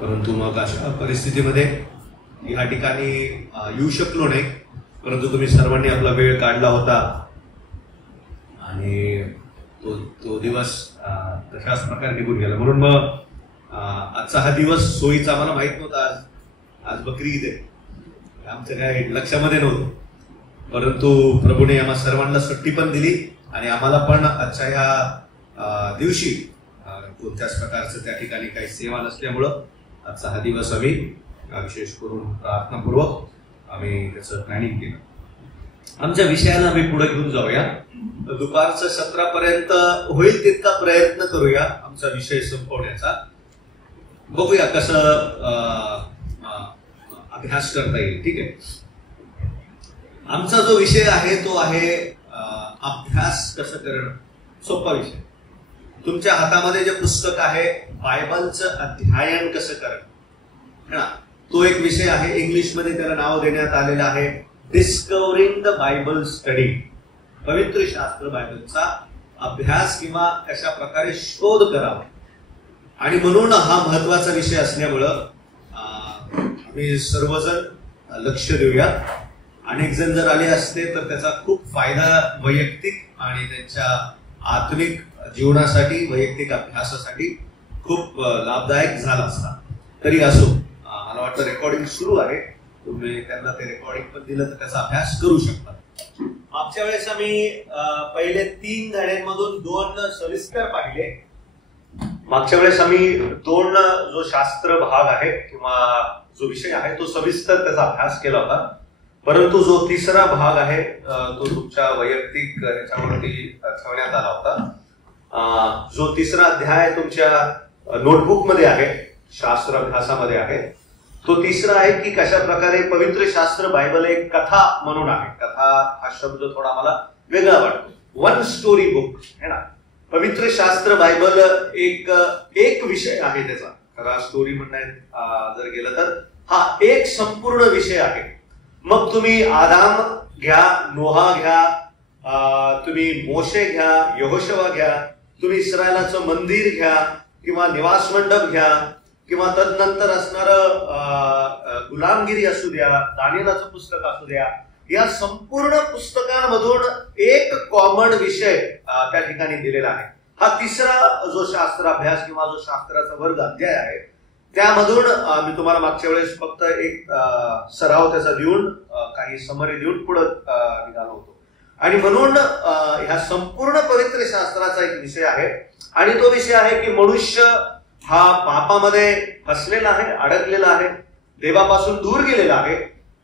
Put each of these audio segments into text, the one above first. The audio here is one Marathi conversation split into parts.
परंतु मग अशा परिस्थितीमध्ये या ठिकाणी येऊ शकलो नाही, परंतु तुम्ही सर्वांनी आपला वेळ काढला होता आणि तो दिवस तशाच प्रकारे निघून गेला. म्हणून मग आजचा हा दिवस सोयीचा आम्हाला माहित नव्हता. आज बकरी ईद आहे, आमच्या काय लक्षामध्ये नव्हतं, परंतु प्रभूने आम्हा सर्वांना सुट्टी पण दिली आणि आम्हाला पण आजच्या या दिवशी कोणत्याच प्रकारचं त्या ठिकाणी काही सेवा नसल्यामुळं आजचा हा दिवस आम्ही विशेष करून प्रार्थनापूर्वक आम्ही त्याचं प्लॅनिंग केलं. आमच्या विषयाला आम्ही पुढे घेऊन जाऊया. दुपारचं सत्रापर्यंत होईल तितका प्रयत्न करूया आमचा विषय संपवण्याचा. बघूया कसं अभ्यास करता येईल. ठीक आहे. आमचा जो विषय आहे तो आहे अभ्यास कसं करणं. सोपा विषय. तुमच्या हातामध्ये जे पुस्तक आहे बायबलचं अध्ययन कसं करणं, तो एक विषय आहे. इंग्लिशमध्ये त्याला नाव देण्यात आलेलं आहे डिस्कवरिंग द बायबल स्टडी. पवित्र शास्त्र बायबलचा अभ्यास किंवा कशा प्रकारे शोध करावा. आणि म्हणून हा महत्वाचा विषय असल्यामुळं आम्ही सर्वजण लक्ष देऊया. अनेक जण जर आले असते तर त्याचा खूप फायदा वैयक्तिक आणि त्यांच्या आत्मिक जीवनासाठी, वैयक्तिक अभ्यासासाठी खूप लाभदायक झाला असता. तरी असो, मला वाटतं रेकॉर्डिंग सुरू आहे, तुम्ही त्यांना ते रेकॉर्डिंग पण दिलं तर त्याचा अभ्यास करू शकता. मागच्या वेळेस आम्ही पहिले 3 धड्यांमधून 2 सविस्तर पाहिले. मागच्या वेळेस आम्ही 2 जो शास्त्र भाग आहे किंवा जो विषय आहे तो सविस्तर त्याचा अभ्यास केला होता. परंतु जो तिसरा भाग आहे तो तुमच्या वैयक्तिक याच्यावरती ठेवण्यात आला होता. जो तिसरा अध्याय तुमच्या नोटबुक मध्ये आहे, शास्त्र अभ्यासामध्ये आहे, तो तिसरा आहे की कशा प्रकारे पवित्र शास्त्र बायबल एक कथा म्हणून आहे. कथा हा शब्द थोडा मला वेगळा वाटतो. 1 स्टोरी बुक है ना. पवित्र शास्त्र बायबल एक विषय आहे त्याचा. खरा स्टोरी म्हणण्यात जर गेलं तर हा एक संपूर्ण विषय आहे. मग तुम्ही आदाम घ्या, नोहा घ्या, तुम्ही मोशे घ्या, यहोशवा घ्या, तुम्ही इस्रायलाचं मंदिर घ्या किंवा निवास मंडप घ्या किंवा तदनंतर असणार गुलामगिरी असू द्या, दानियेलाचं पुस्तक असू द्या, या संपूर्ण पुस्तकांमधून एक कॉमन विषय त्या ठिकाणी दिलेला आहे. हा तिसरा जो शास्त्र अभ्यास किंवा जो शास्त्राचा वर्ग अध्याय आहे त्यामधून मी तुम्हाला मागच्या वेळेस फक्त एक सराव त्याचा देऊन काही समरी देऊन पुढे निघालो होतो. आणि म्हणून ह्या संपूर्ण पवित्र शास्त्राचा एक विषय आहे आणि तो विषय आहे की मनुष्य हा पापामध्ये फसलेला आहे, अडकलेला आहे, देवापासून दूर गेलेला आहे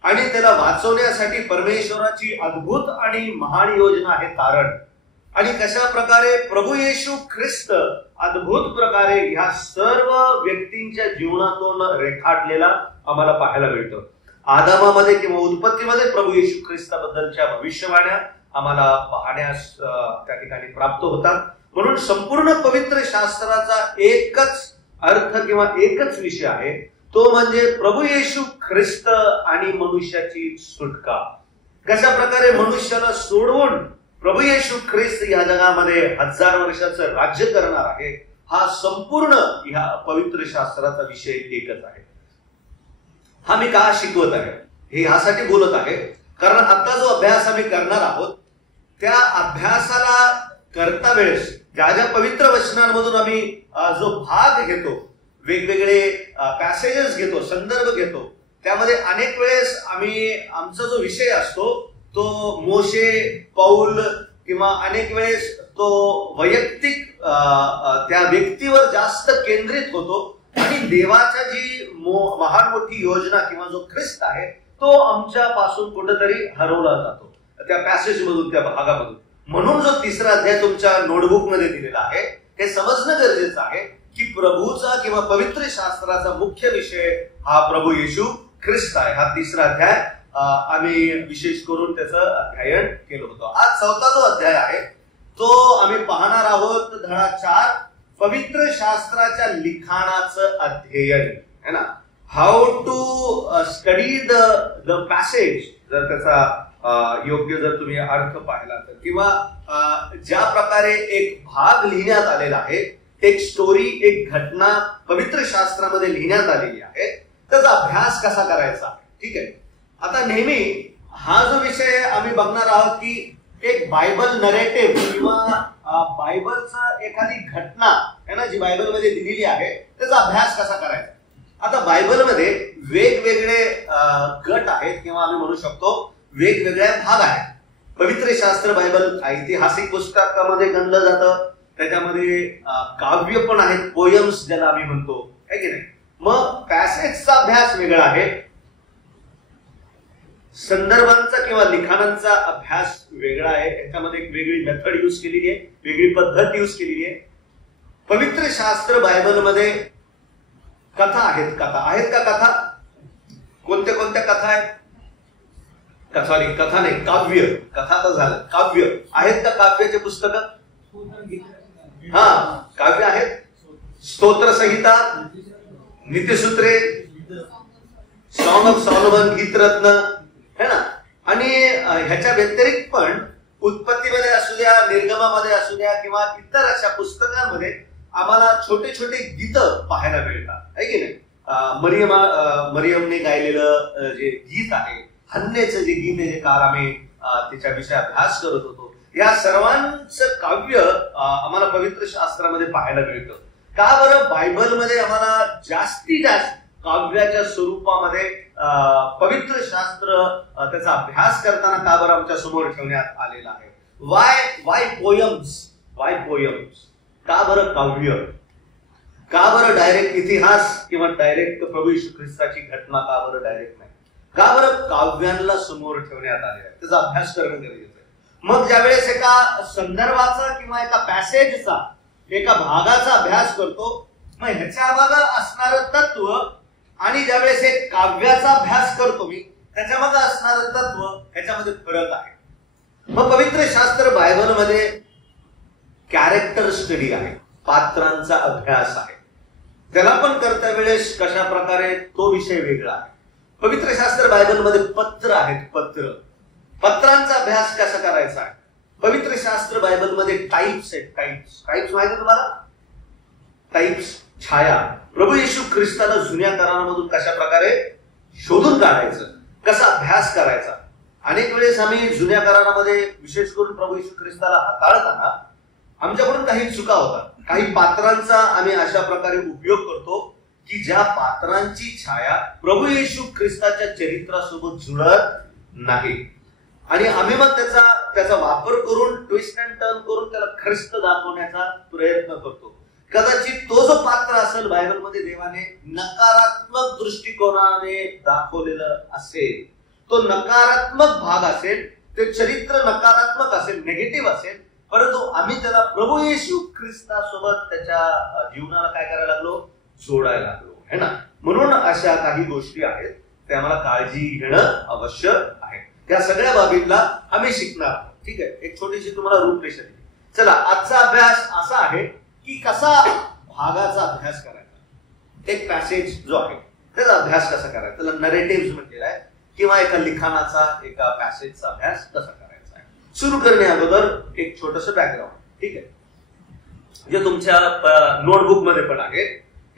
आणि त्याला वाचवण्यासाठी परमेश्वराची अद्भुत आणि महान योजना आहे तारण. आणि कशा प्रकारे प्रभू येशू ख्रिस्त अद्भुत प्रकारे ह्या सर्व व्यक्तींच्या जीवनातून रेखाटलेला आम्हाला पाहायला मिळतं. आदामामध्ये किंवा उत्पत्तीमध्ये प्रभू येशू ख्रिस्ताबद्दलच्या भविष्यवाण्या आम्हाला पाहण्यास त्या ठिकाणी प्राप्त होतात. म्हणून संपूर्ण पवित्र शास्त्राचा एकच अर्थ किंवा एकच विषय आहे, तो म्हणजे प्रभू येशू ख्रिस्त आणि मनुष्याची सुटका. कशा प्रकारे मनुष्याला सोडवून प्रभू येशू ख्रिस्त या जगामध्ये 1000 वर्षाचं राज्य करणार आहे, हा संपूर्ण ह्या पवित्र शास्त्राचा विषय एकच आहे. हा मी का शिकवत आहे, हे ह्यासाठी बोलत आहे कारण आता जो अभ्यास आम्ही करणार आहोत त्या अभ्यासाला करता वेळेस ज्या ज्या पवित्र वचनांमधून आम्ही जो भाग घेतो, वेगवेगळे पॅसेजेस घेतो, संदर्भ घेतो, त्यामध्ये अनेक वेळेस आम्ही आमचा जो विषय असतो तो मोशे, पौल किंवा अनेक वेळेस तो वैयक्तिक त्या व्यक्तीवर जास्त केंद्रित होतो आणि देवाचा जी महान मोठी योजना किंवा जो ख्रिस्त आहे तो आमच्या पासून कुठेतरी हरवला जातो त्या पॅसेज मधून, त्या भागामधून. म्हणून जो तिसरा अध्याय तुमच्या नोटबुक मध्ये दिलेला आहे हे समजणं गरजेचं आहे की प्रभूचा किंवा पवित्र शास्त्राचा मुख्य विषय हा प्रभू येशू ख्रिस्त आहे. हा तिसरा अध्याय आम्ही विशेष करून त्याचं अध्ययन केलं होतं. आज 4था जो अध्याय आहे तो आम्ही पाहणार आहोत. धडा 4 पवित्र शास्त्राच्या लिखाणाचं अध्ययन है ना. How to study the passage. जर त्याचा योग्य जर तुम्ही अर्थ पाहिला तर किंवा ज्या प्रकारे एक भाग लिहिण्यात आलेला आहे एक स्टोरी, एक घटना पवित्र शास्त्रामध्ये लिहिण्यात आलेली आहे, त्याचा अभ्यास कसा करायचा. ठीक आहे. आता नेहमी हा जो विषय आम्ही बघणार आहोत की एक बायबल नरेटिव्ह किंवा बायबलचा एखादी घटना आहे ना, जी बायबलमध्ये लिहिलेली आहे, त्याचा अभ्यास कसा करायचा. आता बायबलमध्ये वेगवेगळे गट आहेत किंवा आम्ही म्हणू शकतो वेगवेगळे भाग आहेत. पवित्र शास्त्र बायबल ऐतिहासिक पुस्तकामध्ये गणलं जातं, त्याच्यामध्ये काव्य पण आहेत, पोयम्स ज्याला आम्ही म्हणतो, आहे की नाही. मग पॅसेजचा अभ्यास वेगळा आहे, संदर्भांचा किंवा लिखाणांचा अभ्यास वेगळा आहे. त्याच्यामध्ये एक वेगळी मेथड यूज केलेली आहे, वेगळी पद्धत यूज केलेली आहे. पवित्र शास्त्र बायबलमध्ये कथा आहेत. कथा आहेत का? कथा कोणत्या कोणत्या कथा आहेत? सॉरी, कथा नाही, काव्य. कथा तर झालं, काव्य आहेत का? काव्याचे पुस्तक हा काव्य आहेत. स्तोत्र संहिता, नीतिसूत्रे, सॉंग ऑफ सॉलोमन, गीतरत्न है ना. आणि ह्याच्या व्यतिरिक्त पण उत्पत्तीमध्ये असू द्या, निर्गमामध्ये असू द्या किंवा इतर अशा पुस्तकांमध्ये आम्हाला छोटे छोटे गीत पाहायला मिळतात, आहे की नाही. मरियमने गायलेलं जे गीत आहे, हन्नेचं जे गीत आहे, जे काल आम्ही त्याच्याविषयी अभ्यास करत होतो, या सर्वांचं काव्य आम्हाला पवित्र शास्त्रामध्ये पाहायला मिळतं. का बरं बायबलमध्ये आम्हाला जास्तीत जास्त काव्याच्या स्वरूपामध्ये पवित्र शास्त्र त्याचा अभ्यास करताना का बरं आमच्या समोर ठेवण्यात आलेला आहे? Y poems? Y poems? का बरं काव्य? का बरं डायरेक्ट इतिहास किंवा डायरेक्ट प्रभू येशू ख्रिस्ताची घटना का बरं डायरेक्ट नाही? का बरं काव्यांना समोर ठेवण्यात आले आहे? त्याचा अभ्यास करणं गरजेचं आहे. मग ज्यावेळेस एका संदर्भाचा किंवा एका पॅसेजचा, एका भागाचा अभ्यास करतो, मग ह्याच्या मागे असणारं तत्व आणि ज्यावेळेस एक काव्याचा अभ्यास करतो मी, त्याच्या मागे असणारं तत्व, ह्याच्यामध्ये फरक आहे. मग पवित्र शास्त्र बायबलमध्ये कॅरेक्टर स्टडी आहे, पात्रांचा अभ्यास आहे. त्याला पण करता वेळेस कशा प्रकारे तो विषय वेगळा आहे. पवित्र शास्त्र बायबलमध्ये पत्र आहेत, पत्रांचा अभ्यास कसा करायचा आहे. पवित्र शास्त्र बायबलमध्ये टाइप्स आहेत. टाइप्स माहिती तुम्हाला? टाइप्स, छाया. प्रभू येशू ख्रिस्ताला जुन्या करारामधून कशा प्रकारे शोधून काढायचं, कसा अभ्यास करायचा. अनेक वेळेस आम्ही जुन्या करारामध्ये विशेष करून प्रभू येशू ख्रिस्ताला हाताळताना आमच्याकडून काही चुका होतात. काही पात्रांचा आम्ही अशा प्रकारे उपयोग करतो की ज्या पात्रांची छाया प्रभू येशू ख्रिस्ताच्या चरित्रासोबत जुळत नाही, आणि आम्ही मग त्याचा वापर करून ट्विस्ट अँड टर्न करून त्याला ख्रिस्त दाखवण्याचा प्रयत्न करतो. कदाचित तो जो पात्र असेल बायबलमध्ये देवाने नकारात्मक दृष्टिकोनाने दाखवलेलं असेल, तो नकारात्मक भाग असेल, ते चरित्र नकारात्मक असेल, निगेटिव्ह असेल, परंतु आम्ही त्याला प्रभू येशू ख्रिस्तासोबत त्याच्या जीवनाला काय करायला लागलो? जोडायला लागलो, है ना. म्हणून अशा काही गोष्टी आहेत, त्या आम्हाला काळजी घेणं आवश्यक आहे. या सगळ्या बाबींना आम्ही शिकणार. ठीक आहे. एक छोटीशी तुम्हाला रूपरेषा दिली. चला, आजचा अभ्यास असा आहे की कसा भागाचा अभ्यास करायचा. एक पॅसेज जो आहे त्याचा अभ्यास कसा करायचा, त्याला नरेटिव्ह म्हटलेला आहे, किंवा एका लिखाणाचा, एका पॅसेजचा अभ्यास कसा करायचा आहे. सुरू करणे अगोदर एक छोटस बॅकग्राऊंड. ठीक आहे. जे तुमच्या नोटबुक मध्ये पण आहे,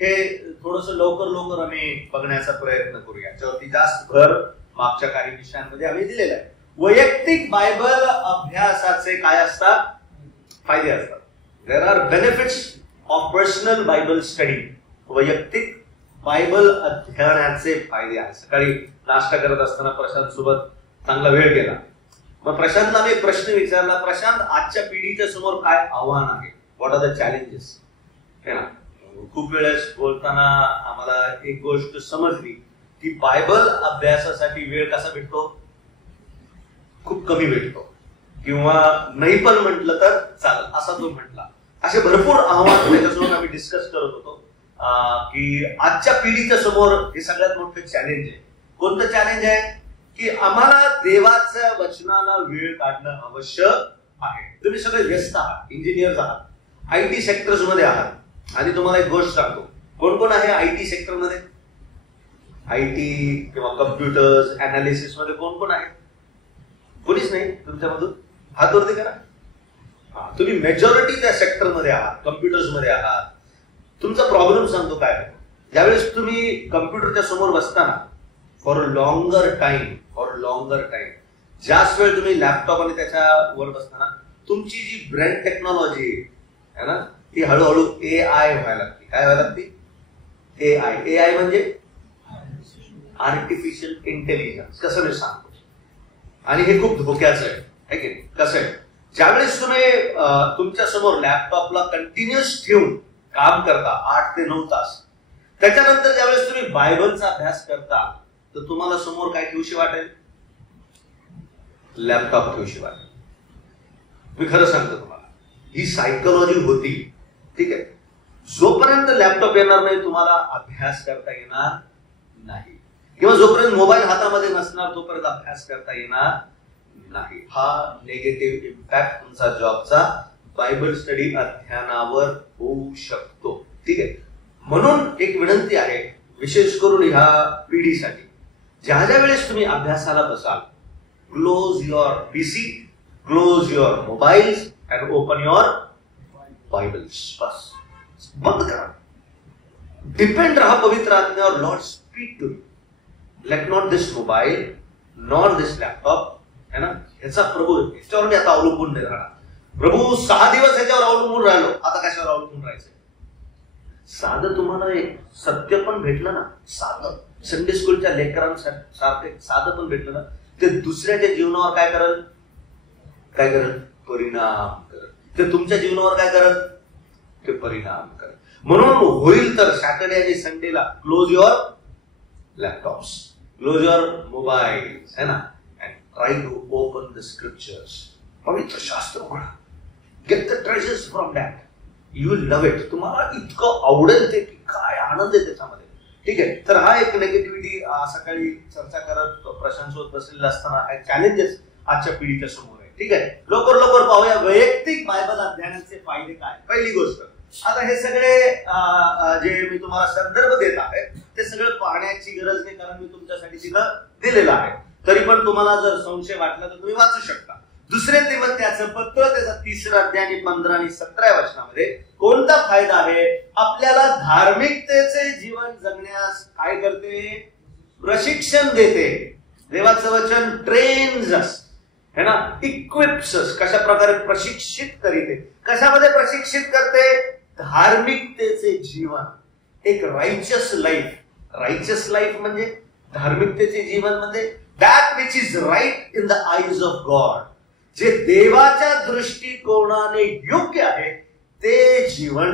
हे थोडस लवकर आम्ही बघण्याचा प्रयत्न करूया. याच्यावरती जास्त भर मागच्या काही विषयांमध्ये आम्ही दिलेला आहे. वैयक्तिक बायबल अभ्यासाचे काय असतात? फायदे असतात. There are benefits of personal Bible study. वैयक्तिक बायबल अध्ययनाचे फायदे आहेत. सकाळी नाश्ता करत असताना प्रशांत सोबत चांगला वेळ गेला. मग प्रशांतला मी एक प्रश्न विचारला, प्रशांत, आजच्या पिढीच्या समोर काय आव्हान आहे? What are the challenges? खूप वेळेस बोलताना आम्हाला एक गोष्ट समजली की बायबल अभ्यासासाठी वेळ कसा भेटतो? खूप कमी भेटतो, किंवा नाही पण म्हटलं तर चालेल असा तो म्हटला. असे भरपूर आव्हान त्याच्यासमोर आम्ही डिस्कस करत होतो की आजच्या पिढीच्या समोर हे सगळ्यात मोठं चॅलेंज आहे. कोणतं चॅलेंज आहे? की आम्हाला देवाच्या वचनाला वेळ काढणं आवश्यक आहे. तुम्ही सगळे व्यस्त आहात, इंजिनियर्स आहात, आयटी सेक्टर्स मध्ये आहात. आणि तुम्हाला एक गोष्ट सांगतो, कोण कोण आहे आयटी सेक्टर मध्ये? आयटी किंवा कम्प्युटर्स अनालिसिस मध्ये कोण कोण आहे? कोणीच नाही तुमच्यामधून? हात वरती करा. तुम्ही मेजॉरिटी त्या सेक्टर मध्ये आहात, कम्प्युटर्स मध्ये आहात, तुमचा प्रॉब्लेम सांगतो काय. ज्यावेळेस तुम्ही कम्प्युटरच्या समोर बसताना फॉर लॉंगर टाइम जास्त वेळ तुम्ही लॅपटॉप आणि त्याच्यावर बसताना तुमची जी ब्रेन टेक्नॉलॉजी आहे ना ती हळूहळू AI व्हायला लागते. काय व्हायला लागते? AI म्हणजे आर्टिफिशियल इंटेलिजन्स. कसं मी सांगतो, आणि हे खूप धोक्याचं आहे की नाही. कसं आहे, ज्यावेळेस तुम्ही तुमच्या समोर लॅपटॉपला कंटिन्युअस ठेवून काम करता 8 ते 9 तास, त्याच्यानंतर ज्यावेळेस तुम्ही बायबलचा अभ्यास करता तर तुम्हाला समोर काय ठेवशी वाटेल? लॅपटॉप ठेवशी वाटेल. मी खरं सांगतो तुम्हाला, ही सायकोलॉजी होती. ठीक आहे, जोपर्यंत लॅपटॉप येणार नाही तुम्हाला अभ्यास करता येणार नाही, किंवा जोपर्यंत मोबाईल हातामध्ये नसणार तोपर्यंत अभ्यास करता येणार नाही. हा निगेटिव्ह इम्पॅक्ट तुमचा जॉबचा बायबल स्टडी अध्ययनावर होऊ शकतो. ठीक आहे, म्हणून एक विनंती आहे विशेष करून ह्या पिढीसाठी, ज्या ज्या वेळेस तुम्ही अभ्यासाला बसाल, close your PC, close your mobiles and open your Bibles. बस बंद करा. डिपेंड रहा पवित्र आत्म्यावर. Lord speak to you. Let not this mobile not this laptop है ना, ह्याचा प्रभू ह्याच्यावर मी आता अवलंबून नाही राहणार. प्रभू 6 दिवस ह्याच्यावर अवलंबून राहिलो, आता कशावर अवलंबून राहायचं? साधं तुम्हाला एक सत्य पण भेटलं ना, साधं संडे स्कूलच्या लेकरांसारखं साधं पण भेटलं ना, ते दुसऱ्याच्या जीवनावर काय करल? परिणाम करल. ते तुमच्या जीवनावर काय करल? ते परिणाम करल. म्हणून होईल तर सॅटर्डे आणि संडेला close your laptops, close your mobiles है ना, and try to open the scriptures. पवित्र शास्त्र पढा. Get the treasures from that. You will love it. तुम्हाला इतकं आवडेल ते की काय आनंद आहे त्याच्यामध्ये. ठीक आहे, तर हा एक नेगेटिव्हिटी सकाळी चर्चा करत प्रशांत बसलेला असताना चॅलेंजेस आजच्या पिढीच्या समोर आहे. ठीक आहे, लवकर पाहूया वैयक्तिक बायबल अध्ययनाचे फायदे काय. पहिली गोष्ट, आता हे सगळे जे मी तुम्हाला संदर्भ देत आहे ते सगळं पाहण्याची गरज नाही, कारण मी तुमच्यासाठी तिथं दिलेलं आहे. तरी पण तुम्हाला जर संशय वाटला तर तुम्ही वाचू शकता. दुसरे तिमोथेचं पत्र त्याचा 3रा अध्याय आणि 15 आणि 17 वचनामध्ये कोणता फायदा आहे? आपल्याला धार्मिकतेचे जीवन जगण्यास काय करते? प्रशिक्षण देते. देवाचं वचन ट्रेन्स अस है ना, इक्विप्स अस. कशा प्रकारे प्रशिक्षित करीते? कशामध्ये प्रशिक्षित करते? धार्मिकतेचे जीवन, एक रायचस लाईफ म्हणजे धार्मिकतेचे जीवन म्हणजे that which is right in the eyes of God. जे देवाच्या दृष्टिकोनाने योग्य आहे ते जीवन,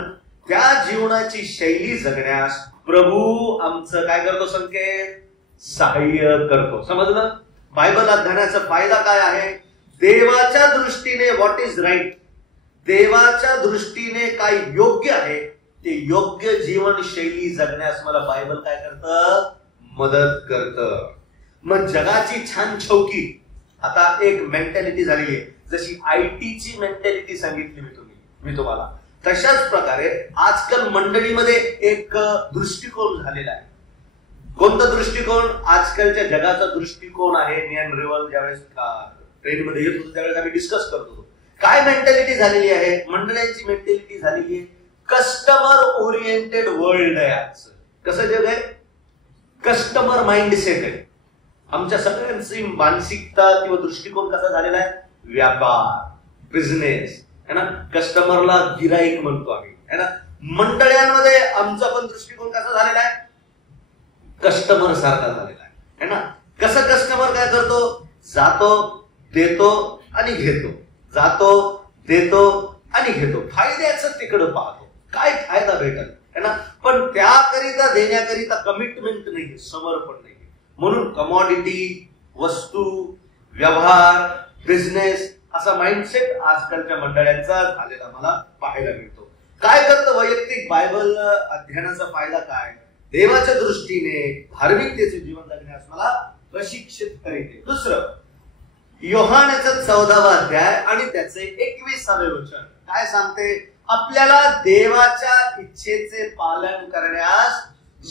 त्या जीवनाची शैली जगण्यास प्रभू आमचं काय करतो? संकेत सहाय्य करतो. समजलं? बायबल अध्ययनाचा फायदा काय आहे? देवाच्या दृष्टीने व्हॉट इज राईट, देवाच्या दृष्टीने काय योग्य आहे ते योग्य जीवनशैली जगण्यास मला बायबल काय करतं? मदत करतं. मग जगाची छान छौकी आता एक मेंटॅलिटी झालेली आहे, जशी IT ची मेंटॅलिटी सांगितली मी तुम्हाला, तशाच प्रकारे आजकाल मंडळीमध्ये एक दृष्टिकोन झालेला आहे. कोणता दृष्टिकोन? आजकालच्या जगाचा दृष्टिकोन आहे. मी आणि रिवल ज्यावेळेस ट्रेनमध्ये येत होतो त्यावेळेस आम्ही डिस्कस करत होतो. काय मेंटॅलिटी झालेली आहे? मंडळींची मेंटॅलिटी झालेली आहे कस्टमर ओरिएंटेड वर्ल्ड आहे आजचं. कसं जग आहे? कस्टमर माइंडसेट आहे. आमच्या सगळ्यांची मानसिकता किंवा दृष्टिकोन कसा झालेला आहे? व्यापार, बिझनेस है ना, कस्टमरला गिराईक म्हणतो आम्ही है ना. मंडळांमध्ये आमचा पण दृष्टिकोन कसा झालेला आहे? कस्टमर सारखा झालेला आहे है ना. कसं कस्टमर काय करतो? जातो, देतो आणि घेतो, जातो, देतो आणि घेतो. फायद्याचं तिकडं पाहतो, काय फायदा भेटेल है ना. पण त्याकरिता देण्याकरिता कमिटमेंट नाही, समर्पण नाही. म्हणून कमॉडिटी, वस्तू, व्यवहार, बिझनेस असा माइंडसेट आजकालच्या मंडळांचा झालेला मला पाहायला मिळतो. काय करतं वैयक्तिक बायबल अध्ययनाचा फायदा काय? देवाच्या दृष्टीने धार्मिकतेचे जीवन जगण्यास मला प्रशिक्षित करीते. दुसरं, योहानाचा 14वा अध्याय आणि त्याचे 21वे वचन काय सांगते? आपल्याला देवाच्या इच्छेचे पालन करण्यास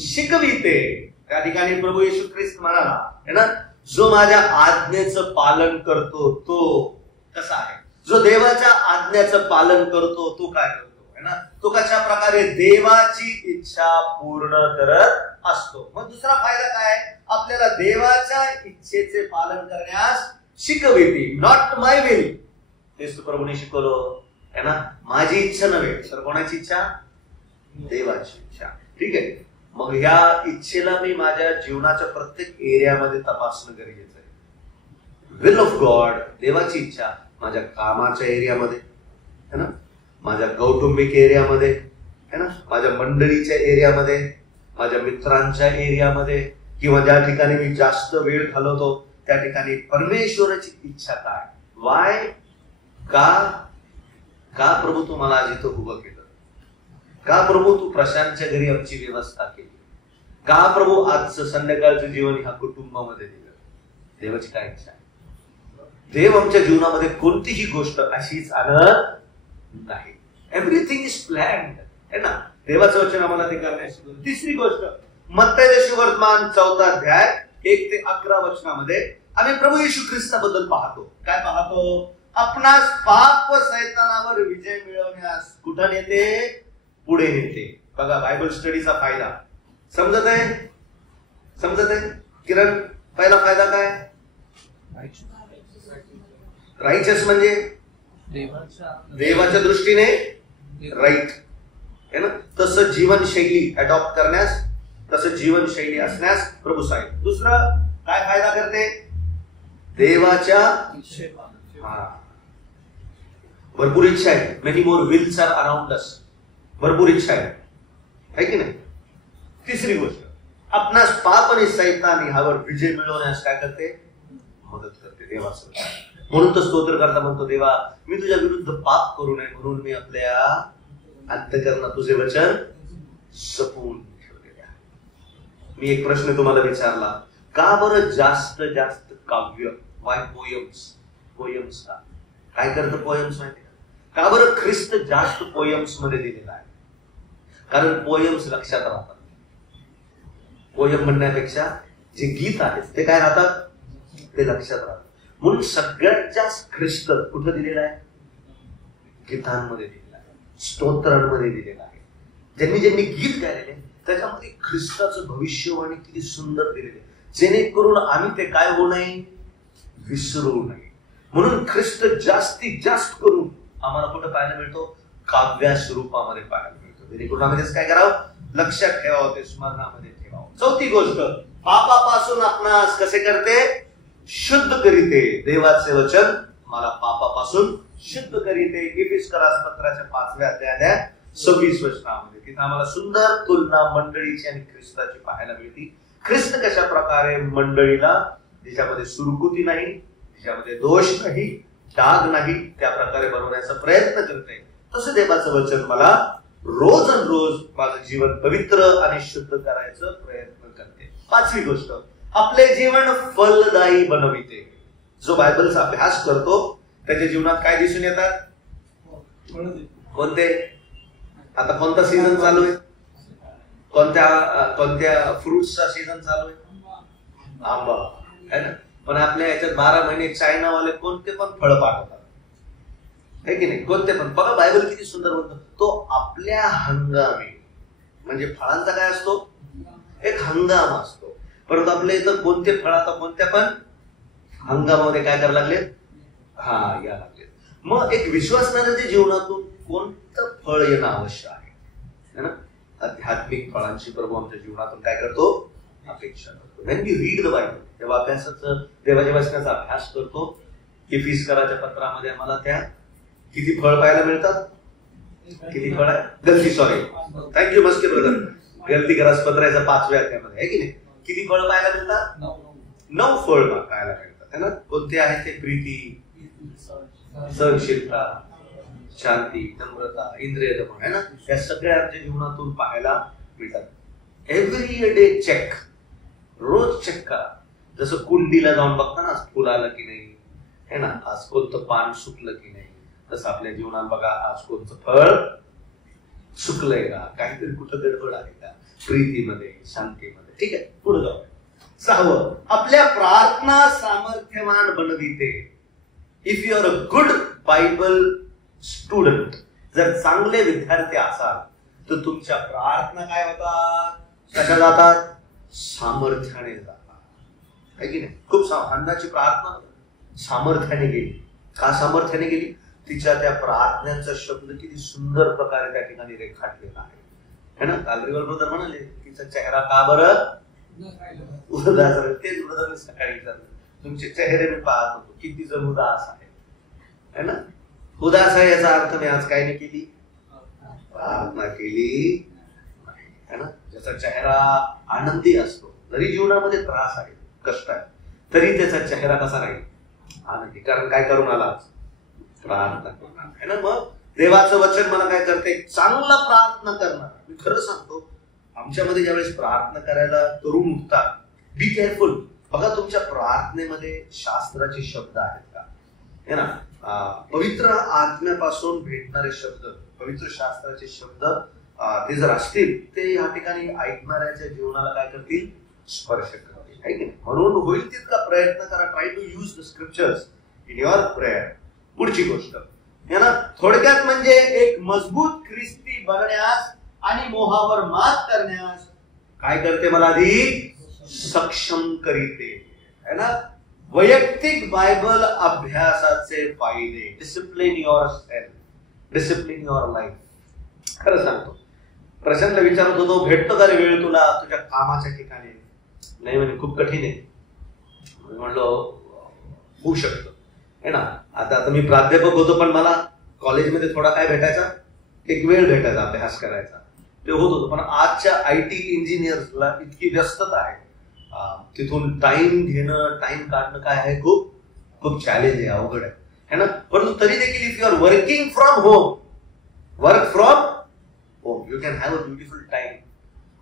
शिकविते. त्या ठिकाणी प्रभू येशू ख्रिस्त म्हणाला है ना, जो माझ्या आज्ञेचं पालन करतो तो कसा आहे? जो देवाच्या आज्ञेचं पालन करतो तो काय करतो है ना, तो कशा प्रकारे देवाची इच्छा पूर्ण करत असतो. मग दुसरा फायदा काय, आपल्याला देवाच्या इच्छेचे पालन करण्यास शिकविते. नॉट माय विल, तेच प्रभूने शिकवलं है ना. माझी इच्छा नव्हे तर कोणाची इच्छा, देवाची इच्छा. ठीक आहे. मग ह्या इच्छेला मी माझ्या जीवनाच्या प्रत्येक एरियामध्ये तपासणं गरजेचं आहे. विल ऑफ गॉड, देवाची इच्छा माझ्या कामाच्या एरियामध्ये है ना, माझ्या कौटुंबिक एरियामध्ये है ना, माझ्या मंडळीच्या एरियामध्ये, माझ्या मित्रांच्या एरियामध्ये, किंवा ज्या ठिकाणी मी जास्त वेळ घालवतो त्या ठिकाणी परमेश्वराची इच्छा काय. वाय, का प्रभू तू मला आज इथं उभं केलं, का प्रभू तू प्रशांतच्या घरी आमची व्यवस्था केली, का प्रभू आजचं संध्याकाळचं जीवन ह्या कुटुंबामध्ये दिलं. देवाची काय इच्छा आहे. देव आमच्या जीवनामध्ये कोणतीही गोष्ट अशीच आणत नाही. एव्हरीथिंग इज प्लॅन्ड है ना. देवाचं वचन आम्हाला ते करण्यास शिकवलं. तिसरी गोष्ट, मत्तई सुवर्तमान 4 अध्याय 1 ते 11 वचनामध्ये आम्ही प्रभू येशू ख्रिस्ताबद्दल पाहतो. काय पाहतो, आपणास पाप व सैतानावर विजय मिळवण्यास कुठं नेते, पुढे नेते. बघा बायबल स्टडीचा फायदा समजत आहे, समजत आहे किरण. पहिला फायदा काय, राईचस म्हणजे देवाच्या दृष्टीने राईट है ना, तसं जीवनशैली अडॉप्ट करण्यास, तसं जीवनशैली असण्यास प्रभू साहेब. दुसरं काय फायदा करते, देवाच्या भरपूर इच्छा आहे. Many more wills are around us. भरपूर इच्छा आहे की नाही. तिसरी गोष्ट, आपणास पाप आणि सैतान ह्यावर विजय मिळवण्यास काय करते, मदत करते. देवाचं, म्हणून तर स्तोत्र करता म्हणतो, देवा मी तुझ्या विरुद्ध पाप करू नये म्हणून मी आपल्या अंतःकरणात तुझे वचन जपून ठेवलेले आहे. मी एक प्रश्न तुम्हाला विचारला, का बरं जास्त काव्य, वाय पोयम्स. पोयम्स का काय करतं, पोयम्स माहिती का बरं ख्रिस्त जास्त पोयम्स मध्ये दिलेला आहे. कारण पोयम्स लक्षात राहतात. पोयम म्हणण्यापेक्षा जे गीत आहेत ते काय राहतात, ते लक्षात राहतात. म्हणून सगळ्यात जास्त ख्रिस्त कुठं दिलेला आहे, गीतांमध्ये दिलेला आहे, स्तोत्रांमध्ये दिलेला आहे. ज्यांनी गीत गायलेले त्याच्यामध्ये ख्रिस्ताचं भविष्यवाणी किती सुंदर दिलेले, जेणेकरून आम्ही ते काय होऊ नये, विसरू नये. म्हणून ख्रिस्त जास्तीत जास्त करून आम्हाला कुठं पाहायला मिळतो, काव्या स्वरूपामध्ये पाहायला मिळतो. जेणेकरून आम्ही त्याच काय करावं, लक्षात ठेवावं, ते स्मरणामध्ये ठेवावं. चौथी गोष्ट, पापापासून आपणास कसे करते, शुद्ध करीते. देवाचे वचन मला पापापासून शुद्ध करीते. एफिसकरास पत्राच्या 5व्या अध्यायात 26 वचनामध्ये तिथे आम्हाला सुंदर तुलना मंडळीची आणि ख्रिस्ताची पाहायला मिळते. ख्रिस्त कशा प्रकारे मंडळीला, जिच्यामध्ये सुरकुती नाही, जिच्यामध्ये दोष नाही, डाग नाही, त्या प्रकारे बनवण्याचा प्रयत्न करते. तसं देवाचं वचन मला रोज आणि रोज माझं जीवन पवित्र आणि शुद्ध करायचं प्रयत्न करते. पाचवी गोष्ट, आपले जीवन फलदायी बनविते. जो बायबलचा अभ्यास करतो त्याच्या जीवनात काय दिसून येतात, कोणते, आता कोणता सीझन चालू आहे, कोणत्या फ्रुट्सचा सीझन चालू आहे, आंबा है ना. पण आपल्या याच्यात 12 महिने चायनावाले कोणते पण फळ पाठवतात है की नाही, कोणते पण. बघा बायबल किती सुंदर बोलतो, तो आपल्या हंगामी, म्हणजे फळांचा काय असतो, एक हंगाम असतो. परंतु आपल्या इथं कोणते फळ आता कोणत्या पण हंगामामध्ये काय करायला लागले, या लागले. मग एक विश्वासणाऱ्याच्या जीवनातून कोणतं फळ येणं आवश्यक आहे ना. आध्यात्मिक फळांची प्रभू आमच्या जीवनातून काय करतो, अपेक्षा करतो. When we read the Bible, तेव्हा अभ्यासाचं, देवाच्या वचनाचा अभ्यास करतो. एफिसकराच्या पत्रामध्ये आम्हाला त्या किती फळ पाहायला मिळतात, किती फळ आहे, गलती, सॉरी, थँक्यू मस्के ब्रदर, गलतीकरास पत्राच्या 5व्या अध्यायामध्ये आहे की नाही, किती फळ पाहायला मिळतात, 9 फळ पाहायला मिळतात है ना. कोणते आहेत ते, प्रीती, सहनशीलता, शांती, नम्रता, इंद्रिय दमन है ना. या सगळ्या आमच्या जीवनातून पाहायला मिळतात. एव्हरी डे चेक, रोज चेक करा. जसं कुंडीला जाऊन बघता ना, फुल आलं की नाही है ना, आज कोणतं पान सुकलं की नाही, तसं आपल्या जीवनात बघा आज कोणतं फळ सुकलंय का, काहीतरी कुठं गडबड आहे का, प्रीतीमध्ये, शांतीमध्ये. ठीक आहे, पुढे जाऊ. 6वं, आपल्या प्रार्थना सामर्थ्यवान बनविते. If you are a good Bible student, जर चांगले विद्यार्थी असाल तर तुमच्या प्रार्थना काय होतात, कशा जातात, सामर्थ्याने जातात, है की नाही? खूप अन्नाची प्रार्थना सामर्थ्याने गेली. का सामर्थ्याने गेली? तिच्या त्या प्रार्थनेचा शब्द किती सुंदर प्रकारे त्या ठिकाणी रेखाटलेला आहे, है ना? कालरीवाल ब्रदर म्हणाले तिचा चेहरा का बरं उदास आहे. तेच ब्रदर सकाळी विचारलं, तुमचे चेहरे मी पाहत होतो किती जण उदास आहे, है ना? उदास आहे याचा अर्थ मी आज काय नाही केली, प्रार्थना केली, है ना? ज्याचा चेहरा आनंदी असतो, जरी जीवनामध्ये त्रास आहे, कष्ट आहे, तरी त्याचा चेहरा कसा राहील, आनंदी. कारण काय करून आला, प्रार्थना करणार, है ना? मग देवाचं वचन मला काय करते, चांगला प्रार्थना करणार. मी खरं सांगतो, आमच्यामध्ये ज्यावेळेस प्रार्थना करायला तरुण उठतात, बी केअरफुल. बघा तुमच्या प्रार्थनेमध्ये शास्त्राचे शब्द आहेत का, है ना? पवित्र आत्म्यापासून भेटणारे शब्द, पवित्र शास्त्राचे शब्द ते जर असतील, ते या ठिकाणी ऐकणाऱ्याच्या जीवनाला काय करतील, स्पर्श करतील, है की नाही? म्हणून होईल तितका प्रयत्न करा, try to use the scriptures in your prayer. पुढची गोष्ट है ना, थोडक्यात म्हणजे एक मजबूत ख्रिस्ती बनण्यास आणि मोहावर मात करण्यास काय करते, मला आधी सक्षम करीते, है ना? वैयक्तिक बायबल अभ्यासाचे फायदे. Discipline your self, discipline your life. खरं सांगतो, प्रशांतला विचारत होतो, भेटतो का रे वेळ तुला तुझ्या कामाच्या ठिकाणी? नाही म्हणे, खूप कठीण आहे. म्हणलो होऊ शकतं, है ना? आता मी प्राध्यापक होतो, पण मला कॉलेजमध्ये थोडा काय भेटायचा, एक वेळ भेटायचा अभ्यास करायचा, ते होत होतं. पण आजच्या IT इंजिनियर्सला इतकी व्यस्तता आहे, तिथून टाइम घेणं, टाइम काढणं काय आहे, खूप खूप चॅलेंज आहे, अवघड आहे, है ना? परंतु तरी देखील if you are working from home, work from home, you can have a beautiful time,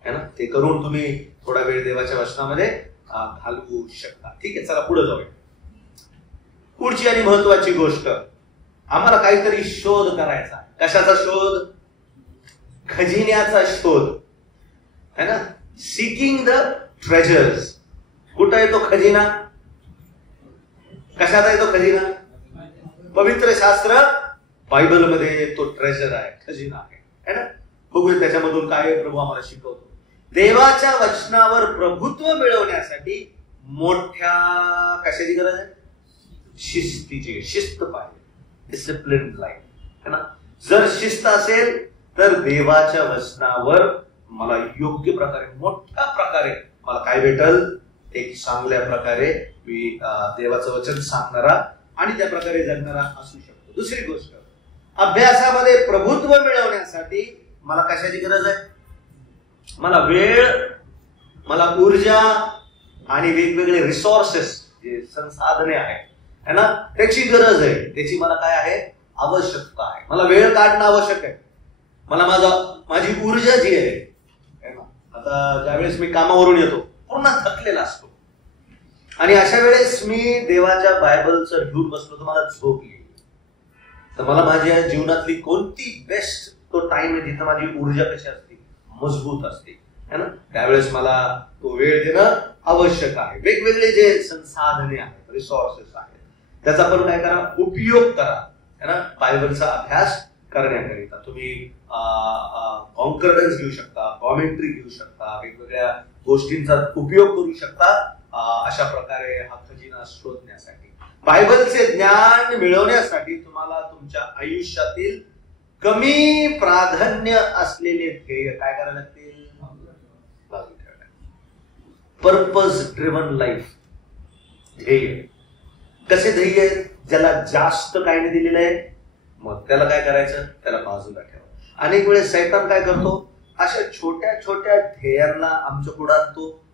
है ना? ते करून तुम्ही थोडा वेळ देवाच्या वचनामध्ये घालवू शकता. ठीक आहे, चला पुढे जाऊया. पुढची आणि महत्वाची गोष्ट, आम्हाला काहीतरी शोध करायचा. कशाचा शोध? खजिन्याचा शोध, है ना? Seeking the treasures. कुठं येतो खजिना? कशाचा येतो खजिना? पवित्र शास्त्र बायबलमध्ये तो ट्रेजर आहे, खजिना आहे, है ना? बघूया त्याच्यामधून काय प्रभू आम्हाला शिकवतो. देवाच्या वचनावर प्रभुत्व मिळवण्यासाठी मोठ्या कशाची गरज आहे? शिस्तीची. शिस्त पाहिजे, डिसिप्लिन लाईफ, है ना? जर शिस्त असेल तर देवाच्या वचनावर मला योग्य प्रकारे, मोठ्या प्रकारे मला काय भेटल, एक चांगल्या प्रकारे मी देवाचं वचन सांगणारा आणि त्या प्रकारे जगणारा असू शकतो. दुसरी गोष्ट, अभ्यासामध्ये प्रभुत्व मिळवण्यासाठी मला कशाची गरज आहे? मला वेळ, मला ऊर्जा आणि वेगवेगळे रिसोर्सेस, जे संसाधने आहेत, है ना, त्याची गरज आहे. त्याची मला काय आहे? आवश्यकता आहे. मला वेळ काढणं आवश्यक आहे. मला माझी ऊर्जा जी आहे, आता ज्यावेळेस मी कामावरून येतो पूर्ण थकलेला असतो आणि अशा वेळेस मी देवाच्या बायबलचं घेऊन बसलो तर मला झोप येईल. तर मला माझ्या जीवनातली कोणती बेस्ट तो टाइम आहे जिथं माझी ऊर्जा कशी असते, मजबूत असते, है ना? त्यावेळेस मला तो वेळ देणं आवश्यक आहे. वेगवेगळे जे संसाधने आहेत, रिसोर्सेस आहेत, त्याचा पण काय करा, उपयोग करा, है ना? बायबलचा अभ्यास करण्याकरिता तुम्ही कॉन्कर्डन्स घेऊ शकता, कॉमेंट्री घेऊ शकता, वेगवेगळ्या गोष्टींचा उपयोग करू शकता. अशा प्रकारे हा खजिना शोधण्यासाठी, बायबलचे ज्ञान मिळवण्यासाठी तुम्हाला तुमच्या आयुष्यातील कमी प्राधान्य असलेले ध्येय काय करायला लागतील? Purpose driven life. ध्येय कसे ध्येय? ज्याला जास्त काय नाही दिलेलं आहे, मग त्याला काय करायचं? त्याला बाजूला ठेवा. अनेक वेळेस सैतान काय करतो, अशा छोट्या छोट्या ध्येयांना आमच्या पुढे आणतो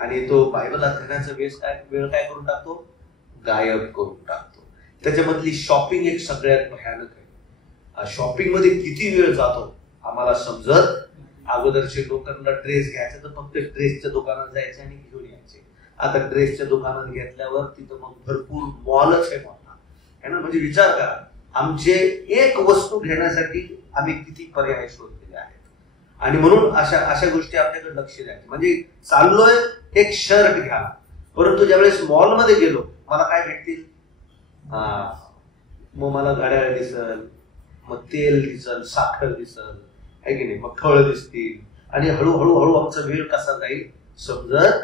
आणि तो बायबल अध्ययनाचा वेळ काय करून टाकतो? गायब करून टाकतो. त्याच्यामधली शॉपिंग एक सगळ्यात भयानक आहे. शॉपिंग मध्ये किती वेळ जातो आम्हाला समजत. अगोदरचे लोकांना ड्रेस घ्यायचा तर फक्त ड्रेसच्या दुकानात जायचे आणि घेऊन यायचे. आता ड्रेसच्या दुकानात घेतल्यावर तिथं मग भरपूर मॉलच आहे मोठा, है ना? म्हणजे विचार करा, आमचे एक वस्तू घेण्यासाठी आम्ही किती पर्याय शोधलेले आहेत. आणि म्हणून अशा गोष्टी आपल्याकडे लक्ष द्यायचे. म्हणजे चाललोय एक शर्ट घ्या, परंतु ज्यावेळेस मॉलमध्ये गेलो मला काय भेटतील? मग मला घड्याळ दिसल, मग तेल दिसल, साखर दिसल, आहे की नाही, मग फळ दिसतील, आणि हळूहळू हळू आमचा वेळ कसा जाईल समजत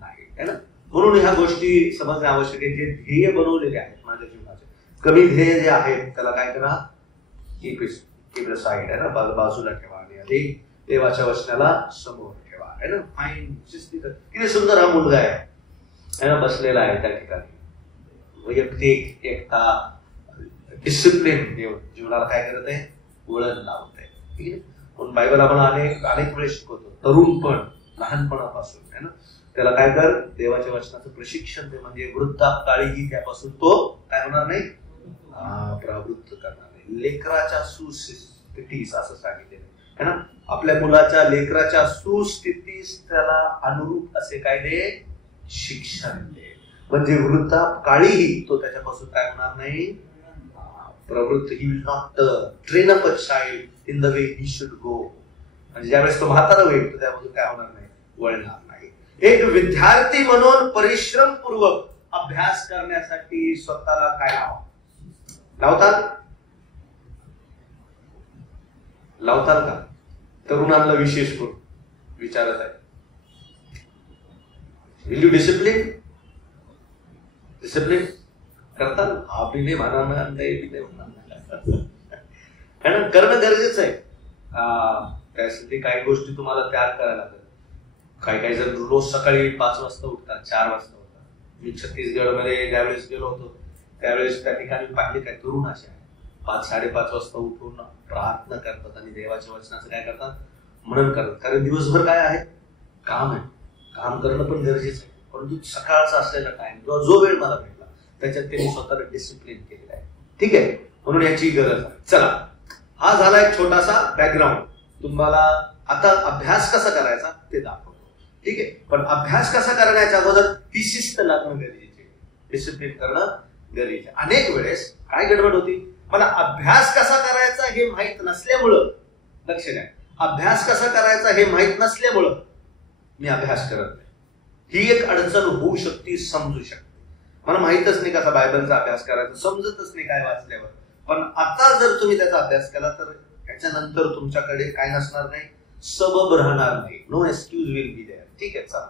नाही, है ना. म्हणून ह्या गोष्टी समजणे आवश्यक आहे. जे ध्येय बनवलेले आहेत माझ्या जीवनाचे, कमी ध्येय जे आहेत त्याला काय करा, कीप साईड, आहे ना, बाजूला ठेवा, आणि देवाच्या वचनाला समोर ठेवा, आहे ना. फाईन, किती सुंदर हा मुलगा आहे ना, बसलेला आहे त्या ठिकाणी. वैयक्तिक एकता, डिसिप्लिन जीवनाला काय करत आहे, वळण लावत आहे, ठीक आहे. म्हणून बायबल आम्हाला अनेक वेळेस शिकवतो, तरुणपण लहानपणापासून, आहे ना, त्याला काय कर, देवाच्या वचनाचं प्रशिक्षण दे, म्हणजे वृद्धापकाळीही त्यापासून तो काय होणार नाही, प्रवृत्त करणार नाही. लेकराच्या सुस्थितीस असं सांगितलेलं आहे ना. आपल्या मुलाच्या लेकराच्या सुस्थितीस त्याला अनुरूप असे काय दे, शिक्षण दे, म्हणजे वृद्धापकाळीही तो त्याच्यापासून काय होणार नाही, प्रवृत्त. He will not train up a child in the way he should go, म्हणजे ज्यावेळेस तो म्हातारा होईल तर त्यामधून काय होणार नाही, वळणार नाही. एक विद्यार्थी म्हणून परिश्रमपूर्वक अभ्यास करण्यासाठी स्वतःला काय लावताल का? तरुणांना विशेष करून विचारत आहे. विल यू डिसिप्लिन करताल? हा बी नाही म्हणणार नाही, करणं गरजेचं आहे. त्यासाठी काही गोष्टी तुम्हाला त्याग करायला लागतात. काही जण रोज सकाळी 5 वाजता उठतात, 4 वाजता उठतात. मी छत्तीसगडमध्ये ज्यावेळेस गेलो होतो त्यावेळेस त्या ठिकाणी पाहिले काय तरुण असे आहे, 5-5:30 वाजता उठून प्रार्थना करतात आणि देवाच्या वचनाचं काय करतात, मनन करतात. कारण दिवसभर काय आहे, काम आहे, काम करणं पण गरजेचं आहे. परंतु सकाळचा असलेला टाइम किंवा जो वेळ मला भेटला त्याच्यात त्यांनी स्वतःला डिसिप्लिन केलेला आहे, ठीक आहे. म्हणून याची गरज आहे. चला, हा झाला एक छोटासा बॅकग्राऊंड. तुम्हाला आता अभ्यास कसा करायचा ते दाखवतो, ठीक आहे. पण अभ्यास कसा करण्याच्या अगोदर ही शिस्त लागणं गरजेचे, डिसिप्लिन करणं गरजेचे. अनेक वेळेस काय गडबड होती, मला अभ्यास कसा करायचा हे माहित नसल्यामुळं, लक्ष द्या, अभ्यास कसा करायचा हे माहित नसल्यामुळं मी अभ्यास करत नाही. ही एक अडचण होऊ शकते, समजू शकते. मला माहितच नाही कसा बायबलचा अभ्यास करायचा, समजतच नाही काय वाचल्यावर. पण आता जर तुम्ही त्याचा अभ्यास केला तर त्याच्यानंतर तुमच्याकडे काय नसणार नाही, सबब राहणार नाही. No excuse will be there, ठीक आहे. चला